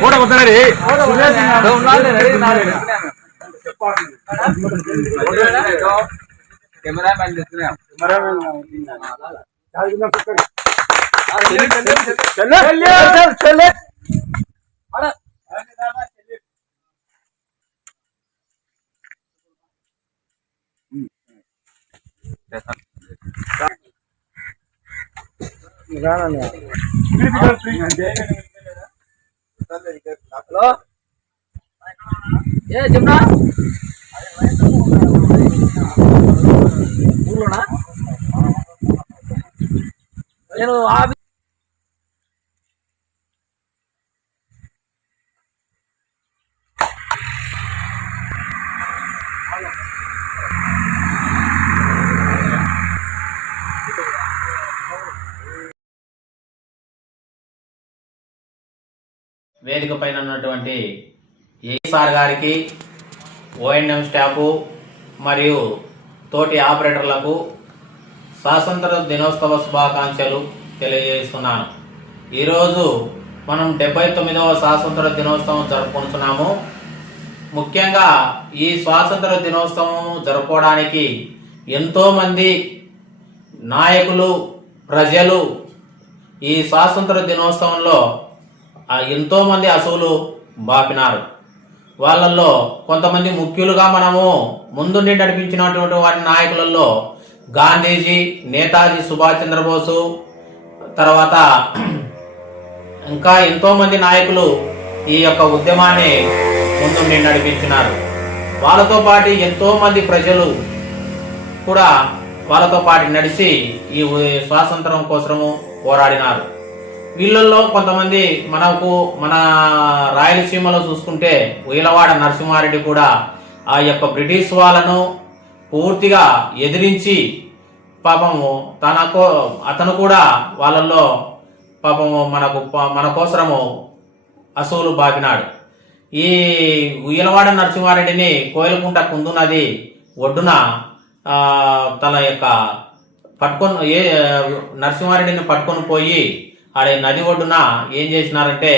Photo కొట్టండి camera man చెప్తున్నాం hello ఏ చెప్పనా ఊర్లోనా నేను వేదిక పైన ఉన్నటువంటి ఏసార్ గారికి, ఓఎన్ఎం స్టాఫ్ మరియు తోటి ఆపరేటర్లకు స్వాతంత్ర దినోత్సవ శుభాకాంక్షలు తెలియజేస్తున్నాను. ఈరోజు మనం 79వ స్వాతంత్ర దినోత్సవం జరుపుకుంటున్నాము. ముఖ్యంగా ఈ స్వాతంత్ర దినోత్సవం జరుపుకోవడానికి ఎంతోమంది నాయకులు, ప్రజలు ఈ స్వాతంత్ర దినోత్సవంలో ఎంతో మంది అసువులు బాపినారు. వాళ్ళల్లో కొంతమంది ముఖ్యులుగా మనము ముందుండి నడిపించినటువంటి వారి నాయకులలో గాంధీజీ, నేతాజీ సుభాష్ చంద్రబోసు, తర్వాత ఇంకా ఎంతో మంది నాయకులు ఈ యొక్క ఉద్యమాన్ని ముందుండి నడిపించినారు. వాళ్ళతో పాటు ఎంతో మంది ప్రజలు కూడా వాళ్ళతో పాటు నడిచి ఈ స్వాతంత్రం కోసము పోరాడినారు. వీళ్ళల్లో కొంతమంది మన రాయలసీమలో చూసుకుంటే ఉయ్యలవాడ నరసింహారెడ్డి కూడా ఆ యొక్క బ్రిటిష్ వాళ్ళను పూర్తిగా ఎదిరించి పాపము అతను కూడా వాళ్ళల్లో పాపము మన కోసరము అసువులు బాపినాడు. ఈ ఉయ్యలవాడ నరసింహారెడ్డిని కోయిలకుంట కుందు నది ఒడ్డున తన యొక్క నరసింహారెడ్డిని పట్టుకొని పోయి ఆడ నది ఒడ్డున ఏం చేసినారంటే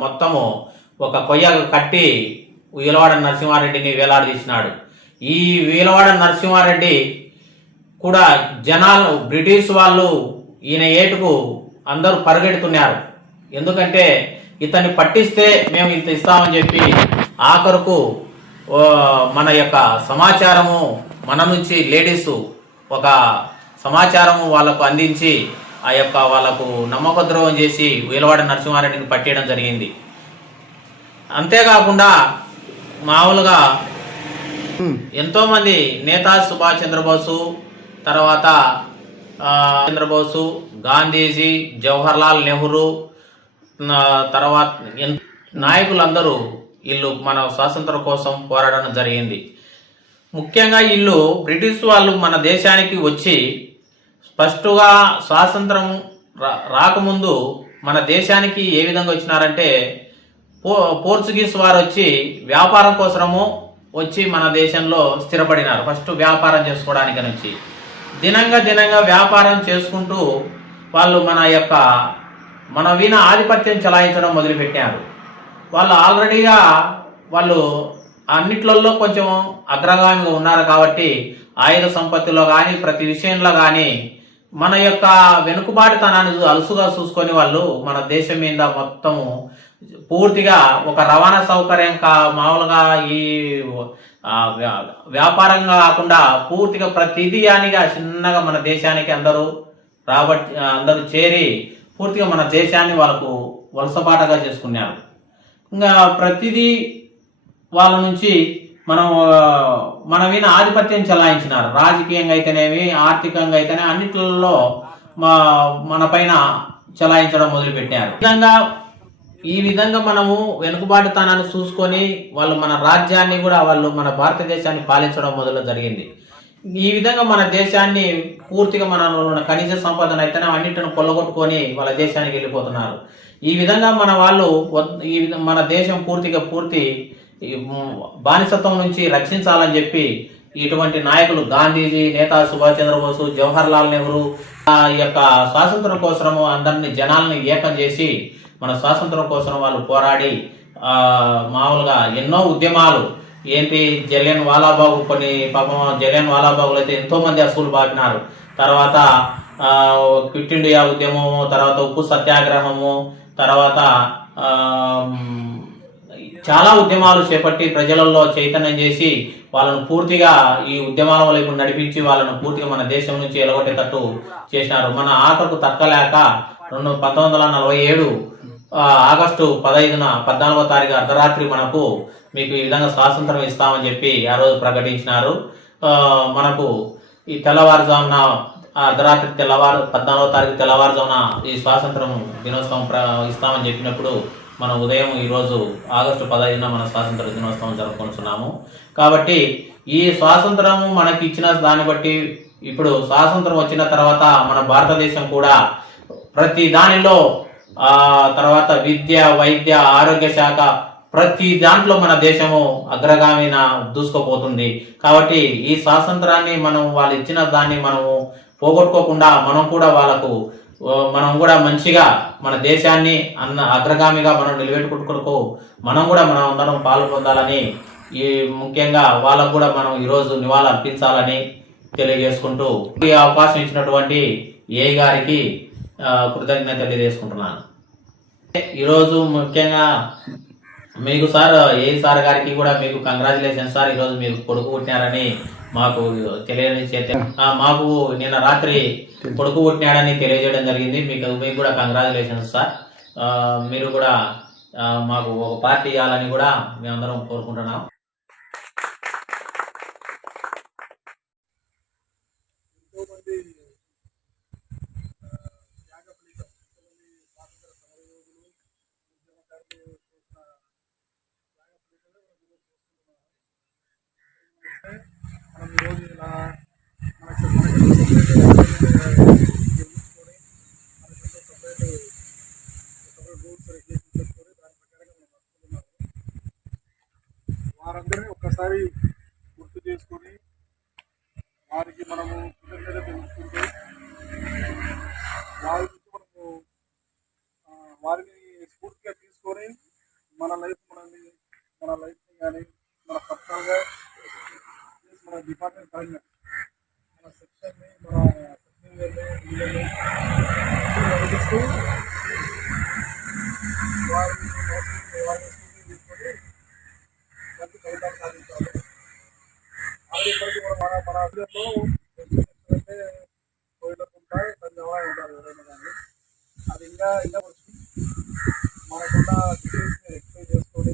మొత్తము ఒక కొయ్య కట్టి ఉయ్యలవాడ నరసింహారెడ్డిని వేలాడదీసినాడు. ఈ ఉయ్యలవాడ నరసింహారెడ్డి కూడా జనాలు, బ్రిటిష్ వాళ్ళు ఈయన ఏటుకు అందరూ పరిగెడుతున్నారు. ఎందుకంటే ఇతన్ని పట్టిస్తే మేము ఇంత ఇస్తామని చెప్పి ఆఖరుకు మన యొక్క సమాచారము మన నుంచి లేడీస్ ఒక సమాచారము వాళ్ళకు అందించి ఆ యొక్క వాళ్ళకు నమ్మకద్రోహం చేసి ఉయ్యలవాడ నరసింహారెడ్డిని పట్టేయడం జరిగింది. అంతేకాకుండా మామూలుగా ఎంతోమంది నేతాజీ సుభాష్ చంద్రబోసు, తర్వాత చంద్రబోసు, గాంధీజీ, జవహర్లాల్ నెహ్రూ, తర్వాత నాయకులందరూ వీళ్ళు మన స్వాతంత్రం కోసం పోరాడడం జరిగింది. ముఖ్యంగా వీళ్ళు బ్రిటిష్ వాళ్ళు మన దేశానికి వచ్చి ఫస్టుగా స్వాతంత్రం రాకముందు మన దేశానికి ఏ విధంగా వచ్చినారంటే పోర్చుగీస్ వారు వచ్చి వ్యాపారం కోసము వచ్చి మన దేశంలో స్థిరపడినారు. ఫస్ట్ వ్యాపారం చేసుకోవడానికి వచ్చి దినంగా వ్యాపారం చేసుకుంటూ వాళ్ళు మన వీణ ఆధిపత్యం చెలాయించడం మొదలుపెట్టారు. వాళ్ళు ఆల్రెడీగా వాళ్ళు అన్నిట్లలో కొంచెం అగ్రగామిగా ఉన్నారు కాబట్టి ఆయుధ సంపత్తిలో కానీ ప్రతి విషయంలో కానీ మన యొక్క వెనుకబాటుతనాన్ని అలుసుగా చూసుకొని వాళ్ళు మన దేశం మీద మొత్తము పూర్తిగా ఒక రవాణా సౌకర్యం మామూలుగా ఈ వ్యాపారంగా కాకుండా పూర్తిగా ప్రతిదీ అనిగా చిన్నగా మన దేశానికి అందరూ అందరూ చేరి పూర్తిగా మన దేశాన్ని వాళ్ళకు వలసపాటగా చేసుకున్నారు. ఇంకా ప్రతిదీ వాళ్ళ నుంచి మన మీద ఆధిపత్యం చెలాయించినారు. రాజకీయంగా అయితేనేమి, ఆర్థికంగా అయితేనే అన్నిట్లలో మన పైన చెలాయించడం మొదలుపెట్టారు. ఈ విధంగా మనము వెనుకబాటుతనాన్ని చూసుకొని వాళ్ళు మన రాజ్యాన్ని కూడా వాళ్ళు మన భారతదేశాన్ని పాలించడం మొదలు జరిగింది. ఈ విధంగా మన దేశాన్ని పూర్తిగా మన ఖనిజ సంపదన అయితేనే అన్నిటిని కొల్లగొట్టుకొని వాళ్ళ దేశానికి వెళ్ళిపోతున్నారు. ఈ విధంగా మన దేశం పూర్తి బానిసత్వం నుంచి రక్షించాలని చెప్పి ఇటువంటి నాయకులు గాంధీజీ, నేతాజీ సుభాష్ చంద్రబోసు, జవహర్ లాల్ నెహ్రూ ఈ యొక్క స్వాతంత్రం కోసము అందరిని జనాల్ని ఏకం చేసి మన స్వాతంత్రం కోసం వాళ్ళు పోరాడి మామూలుగా ఎన్నో ఉద్యమాలు ఏంటి జలియన్ వాలాబాగు కొన్ని పాపం జలియన్ వాలాబాగులు అయితే ఎంతో మంది అసూలు బాపినారు. తర్వాత క్విట్ ఇండియా ఉద్యమము, తర్వాత ఉప్పు సత్యాగ్రహము, తర్వాత చాలా ఉద్యమాలు చేపట్టి ప్రజలలో చైతన్యం చేసి వాళ్ళను పూర్తిగా ఈ ఉద్యమాల వైపు నడిపించి వాళ్ళను పూర్తిగా మన దేశం నుంచి ఎలగొట్టేటట్టు చేసినారు. మన ఆటకు తక్కలేక 1947 ఆగస్టు 15న 14వ తారీఖు అర్ధరాత్రి మనకు మీకు ఈ విధంగా స్వాతంత్రం ఇస్తామని చెప్పి ఆ రోజు ప్రకటించినారు. మనకు ఈ తెల్లవారుజామున అర్ధరాత్రి 14వ తారీఖు తెల్లవారుజామున ఈ స్వాతంత్రం దినోత్సవం ఇస్తామని చెప్పినప్పుడు మనం ఉదయం ఈరోజు ఆగస్టు 15న మన స్వాతంత్ర దినోత్సవం జరుపుకుంటున్నాము. కాబట్టి ఈ స్వాతంత్రం మనకి ఇచ్చిన దాన్ని బట్టి ఇప్పుడు స్వాతంత్రం వచ్చిన తర్వాత మన భారతదేశం కూడా ప్రతి దానిలో తర్వాత విద్య, వైద్య, ఆరోగ్య శాఖ ప్రతి దాంట్లో మన దేశము అగ్రగామిన దూసుకుపోతుంది. కాబట్టి ఈ స్వాతంత్రాన్ని మనం వాళ్ళు ఇచ్చిన దాన్ని మనము పోగొట్టుకోకుండా మనం కూడా మంచిగా మన దేశాన్ని అగ్రగామిగా మనం నిలబెట్టుకుంటూ మనం అందరం పాలు పొందాలని ఈ ముఖ్యంగా వాళ్ళకు కూడా మనం ఈరోజు నివాళులు అర్పించాలని తెలియజేసుకుంటూ ఈ అవకాశం ఇచ్చినటువంటి ఏ గారికి కృతజ్ఞత తెలియజేసుకుంటున్నాను. ఈరోజు ముఖ్యంగా మీకు ఏ సార్ గారికి కూడా మీకు కంగ్రాచులేషన్ సార్. ఈరోజు మీరు కొడుకు పుట్టినారని మాకు మాకు నిన్న రాత్రి కొడుకు పుట్టినాడని తెలియజేయడం జరిగింది. మీకు కూడా కంగ్రాచులేషన్స్ సార్. మీరు కూడా మాకు ఒక పార్టీ ఇవ్వాలని కూడా మేమందరం కోరుకుంటున్నాం. మనం ఈరోజు ఇలా వారందరినీ ఒక్కసారి గుర్తు చేసుకొని వారికి మనము కృతజ్ఞత తెలుసుకుంటూ వారి నుంచి మనము వారిని స్ఫూర్తిగా తీసుకొని మన లైఫ్ని కానీ మన పర్సనల్గా మన డిపార్ట్మెంట్ పరంగా మన సెక్షన్ని మన సెక్షన్లని నడిపిస్తూ వారిని తీసుకొని మంచి ఫలితాలు సాధించాలి. అలాగే ఇప్పటికీ కూడా మన అభ్యర్థుల్లో అంటే పోయినకుండా ధన్యవాదాలు ఉంటారు ఎవరైనా కానీ అది ఇంకా వచ్చి మనకున్న డీటెయిల్స్ని ఎక్స్ప్లెయిన్ చేసుకొని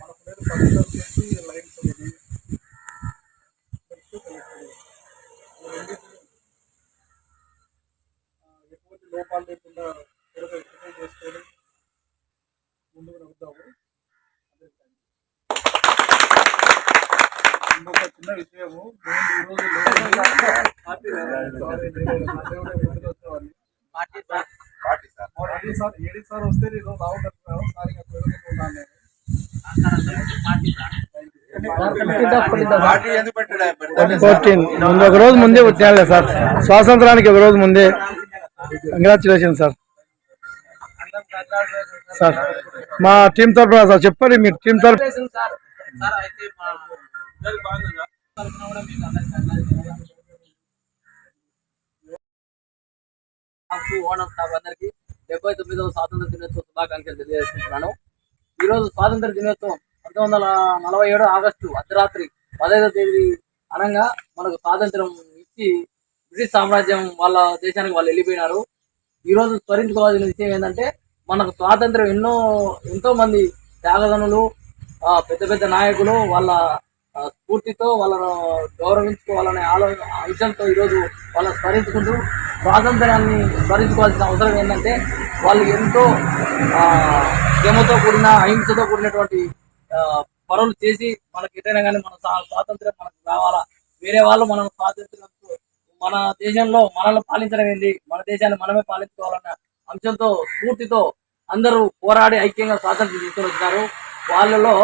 మనకు లేదు పర్సనల్ చేసి లైన్స్ అనేది ఎటువంటి లోపాలు లేకుండా త్వరగా ఎక్స్ప్లెయిన్ చేసుకొని ముందుకు నడుద్దాము. అదే ఇంకొక చిన్న విషయము, నేను ఈరోజు సార్ వస్తే నేను రావుతున్నాను సార్ ఇంకా పెరుగుతున్నాను. ముందు ఒక రోజు ముందే వచ్చాను సార్, స్వాతంత్రానికి ఒక రోజు ముందే. Congratulation sir. సార్ మా టీం తరఫున సార్ చెప్పండి, మీ టీం తరఫున ఓనం స్టాఫ్ అందరికి 79వ స్వాతంత్ర దినోత్సవ శుభాకాంక్షలు తెలియజేసుకుంటున్నాను. ఈరోజు స్వాతంత్ర దినోత్సవం 1947 ఆగస్టు అర్ధరాత్రి 15వ తేదీ అనగా మనకు స్వాతంత్రం ఇచ్చి బ్రిటిష్ సామ్రాజ్యం వాళ్ళ దేశానికి వాళ్ళు వెళ్ళిపోయినారు. ఈరోజు స్మరించుకోవాల్సిన విషయం ఏంటంటే మనకు స్వాతంత్రం ఎంతో మంది త్యాగదనులు, పెద్ద పెద్ద నాయకులు వాళ్ళ స్ఫూర్తితో వాళ్ళను గౌరవించుకోవాలనే అంశంతో ఈరోజు వాళ్ళని స్మరించుకుంటూ స్వాతంత్రాన్ని స్మరించుకోవాల్సిన అవసరం ఏంటంటే వాళ్ళు ఎంతో శ్రమతో కూడిన అహింసతో కూడినటువంటి పనులు చేసి మనకి ఎటైనా కానీ మన స్వాతంత్రం మనకు రావాలా, వేరే వాళ్ళు మనం స్వాతంత్రం మన దేశంలో మనల్ని పాలించడం ఏంటి, మన దేశాన్ని మనమే పాలించుకోవాలన్న అంశంతో స్ఫూర్తితో అందరూ పోరాడి ఐక్యంగా స్వాతంత్రం తీసుకొని వచ్చారు. వాళ్ళలో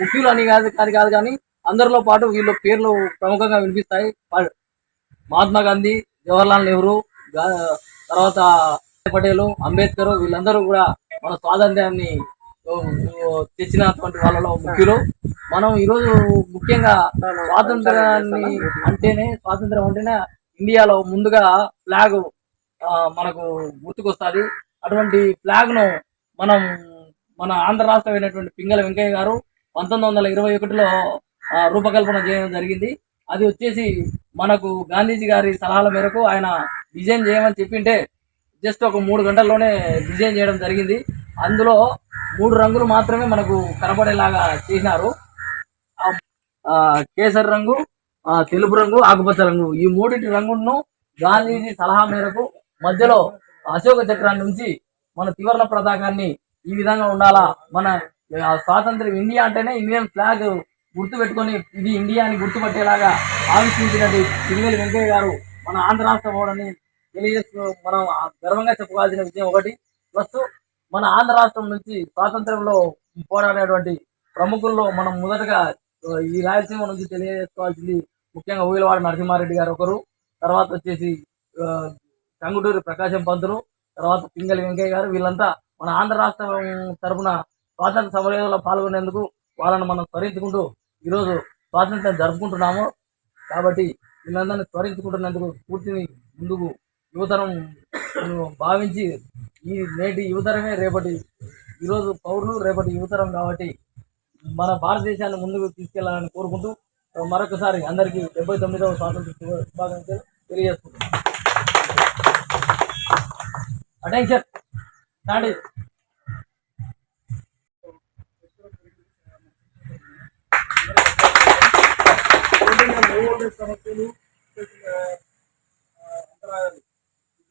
ముఖ్యులు అని కాదు కానీ అందరిలో పాటు వీళ్ళ పేర్లు ప్రముఖంగా వినిపిస్తాయి. మహాత్మా గాంధీ, జవహర్లాల్ నెహ్రూ, తర్వాత పటేల్, అంబేద్కర్ వీళ్ళందరూ కూడా మన స్వాతంత్ర్యాన్ని తెచ్చినటువంటి వాళ్ళలో ముఖ్యులు. మనం ఈరోజు ముఖ్యంగా స్వాతంత్రం అంటేనే ఇండియాలో ముందుగా ఫ్లాగ్ మనకు గుర్తుకొస్తుంది. అటువంటి ఫ్లాగ్ ను మన ఆంధ్ర రాష్ట్రమైనటువంటి పింగళ వెంకయ్య గారు 1921లో రూపకల్పన చేయడం జరిగింది. అది వచ్చేసి మనకు గాంధీజీ గారి సలహాల మేరకు ఆయన డిజైన్ చేయమని చెప్పింటే జస్ట్ ఒక 3 గంటల్లోనే డిజైన్ చేయడం జరిగింది. అందులో 3 రంగులు మాత్రమే మనకు కనబడేలాగా చేసినారు. కేసరి రంగు, తెలుపు రంగు, ఆకుపచ్చ రంగు, ఈ 3 రంగులను గాంధీజీ సలహా మేరకు మధ్యలో అశోక చక్రాన్ని ఉంచి మన త్రివర్ణ పతాకాన్ని ఈ విధంగా ఉండాలా, మన స్వాతంత్రం ఇండియా అంటేనే ఇండియన్ ఫ్లాగ్ గుర్తు పెట్టుకొని ఇది ఇండియా అని గుర్తుపట్టేలాగా ఆవిష్కరించినది పింగళి వెంకయ్య గారు మన ఆంధ్ర రాష్ట్రం అవడని తెలియజేస్తూ మనం గర్వంగా చెప్పుకోవాల్సిన విషయం ఒకటి. ప్లస్ మన ఆంధ్ర రాష్ట్రం నుంచి స్వాతంత్రంలో పోరాడేటువంటి ప్రముఖుల్లో మనం మొదటగా ఈ రాయలసీమ నుంచి తెలియజేసుకోవాల్సింది ముఖ్యంగా ఊయలవాడ నరసింహారెడ్డి గారు ఒకరు, తర్వాత వచ్చేసి టంగుటూరి ప్రకాశం పంతులు, తర్వాత పింగళి వెంకయ్య గారు. వీళ్ళంతా మన ఆంధ్ర రాష్ట్రం తరఫున స్వాతంత్ర సమరంలో పాల్గొనేందుకు వాళ్ళను మనం స్మరించుకుంటూ ఈరోజు స్వాతంత్రం జరుపుకుంటున్నాము. కాబట్టి వీళ్ళందరినీ స్మరించుకుంటున్నందుకు స్ఫూర్తిని ముందుకు యువతరం భావించి ఈ నేటి యువతరమే ఈరోజు పౌరులు రేపటి యువతరం కాబట్టి మన భారతదేశాన్ని ముందుకు తీసుకెళ్లాలని కోరుకుంటూ మరొకసారి అందరికీ 79వ స్వాతంత్ర శుభాకాంక్షలు తెలియజేస్తున్నాం. Attention stand. సమస్యలు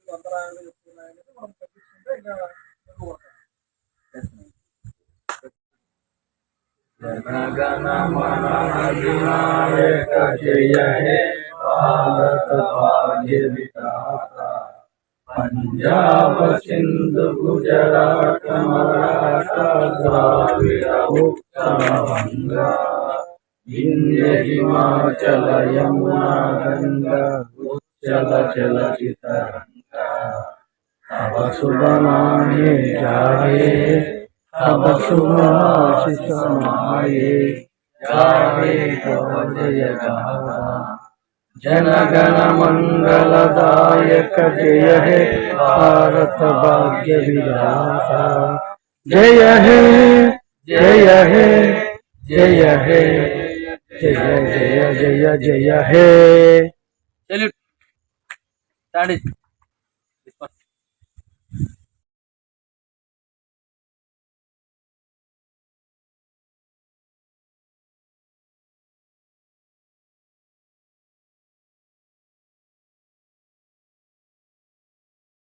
అంతరాయాలు చెప్తున్నాయని మనం తగ్గించుకుంటే ఇంకా जनगणमनाधिनायक जय हे भारत भाग्य विधाता पंजाब सिंधु गुजरात मराठा द्राविड़ उत्कल बंगा विंध्य हिमाचल यमुना गंगा उच्चल जलधितरंगा तव शुभ नामे जाए तब शुभाशिष समाये गावे तव जय गाथा जनगण मंगलदायक जय हे भारत भाग्य विधाता जय हे जय हे जय हे जय जय जय जय हे. Salute. Stand it.